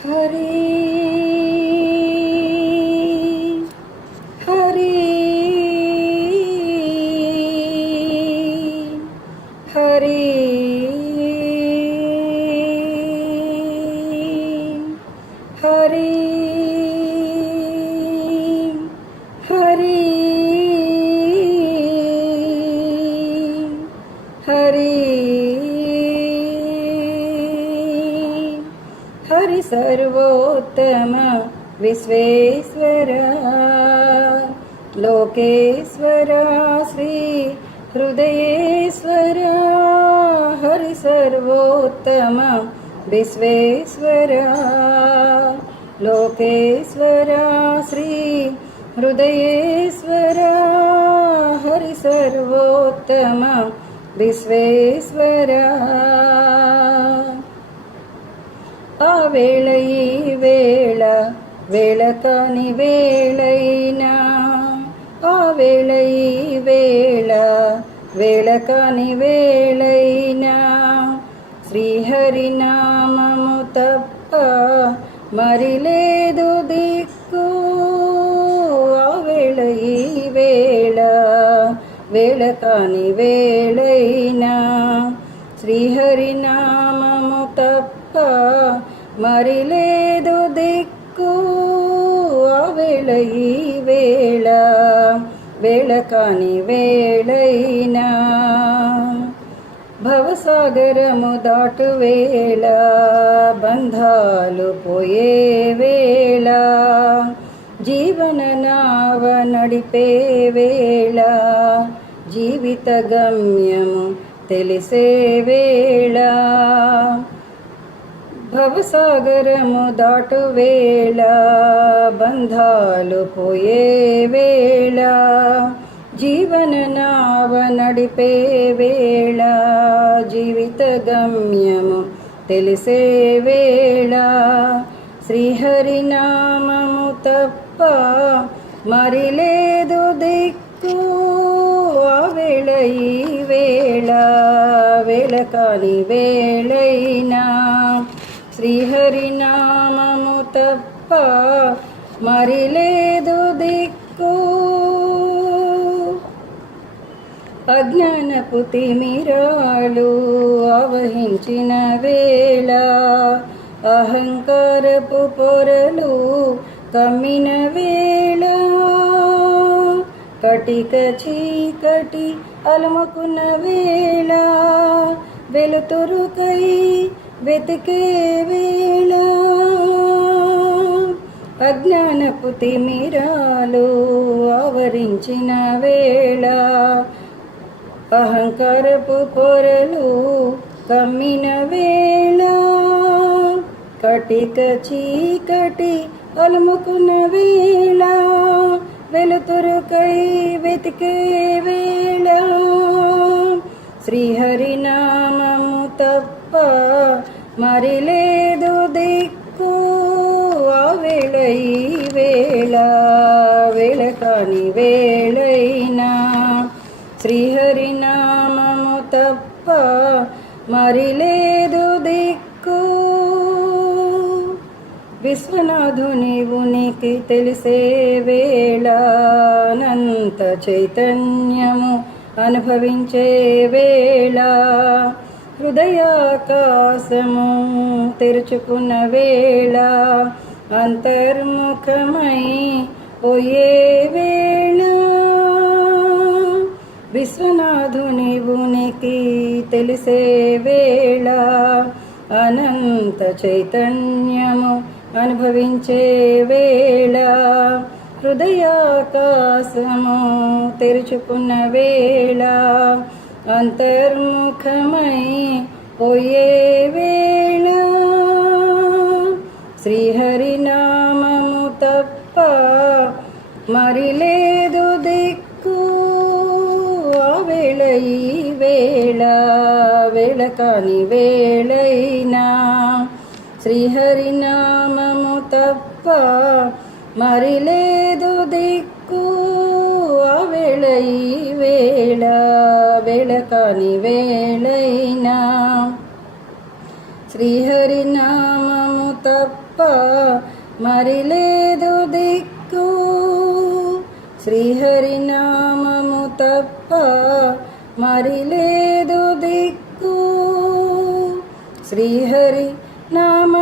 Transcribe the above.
హరి హరి హరి హరి హరి హరి హరి సర్వోత్తమ విశ్వేశ్వర లోకేశ్వర శ్రీ హృదయేశ్వర హరి సర్వోత్తమ విశ్వేశ్వర లోకేశ్వర శ్రీ హృదయేశ్వర హరి సర్వోత్తమ విశ్వేశ్వర ఆ వేళ ఈ వేళ వేళ కాని వేళైనా ఆ వేళ ఈ వేళ వేళ కాని వేళైనా శ్రీహరి నామము తప్ప మరి లేదు దిక్కు ఆ వేళ ఈ వేళ వేళ కాని వేళైనా శ్రీహరి నామము తప్ప మరి లేదు దిక్కు ఆ వేళ ఈ వేళ వేళ కాని వేళైనా భవసాగరము దాటు వేళ బంధాలు పోయే వేళ జీవన నావ నడిపే వేళ జీవిత గమ్యము తెలిసే వేళ భవసాగరము దాటు వేళ బంధాలు పోయే వేళ జీవన నావ నడిపే వేళ జీవిత గమ్యము తెలిసే వేళ శ్రీహరి నామము తప్ప మరి లేదు దిక్కు ఆ వేళ ఈ వేళ వేళ కాని వేళైనా శ్రీహరి నామము తప్ప మరి లేదు దిక్కు అజ్ఞానపు తిమిరాలు ఆవహించిన వేళ అహంకారపు పొరలు కమ్మిన వేళ కటిక చీకటి అలుముకున్న వేళ వెలుతురుకై వెతికే వేళ అజ్ఞానపు తిమిరాలు ఆవరించిన వేళ అహంకారపు పొరలు కమ్మిన వేళ కటిక చీకటి అలుముకున్న వేళ వెలుతురుకై వెతికే వేళ శ్రీహరి నామము తప్ప మరి లేదు దిక్కు ఆ వేళ ఈ వేళ వేళ కాని వేళైనా శ్రీహరి నామము తప్ప మరి లేదు దిక్కు విశ్వనాథుని ఉనికి తెలిసే వేళ అనంత చైతన్యము అనుభవించే వేళ హృదయాకాశము తెరుచుకున్న వేళ అంతర్ముఖమై పోయే వేళ విశ్వనాథుని ఉనికి తెలిసే వేళ అనంత చైతన్యము అనుభవించే వేళ హృదయాకాశము తెరుచుకున్న వేళ అంతర్ముఖమై పోయే వేళ శ్రీహరి నామము తప్ప మరి లేదు దిక్కు ఆ వేళ ఈ వేళ వేళ కాని వేళైనా శ్రీహరి నామము తప్ప మరి లేదు దిక్కు ఆ వేళ ఈ వేళ వేళ కాని వేళైనా శ్రీహరి నామము తప్ప మరి లేదు దిక్కు, శ్రీహరి నామము తప్ప మరి లేదు దిక్కు, శ్రీహరి నామ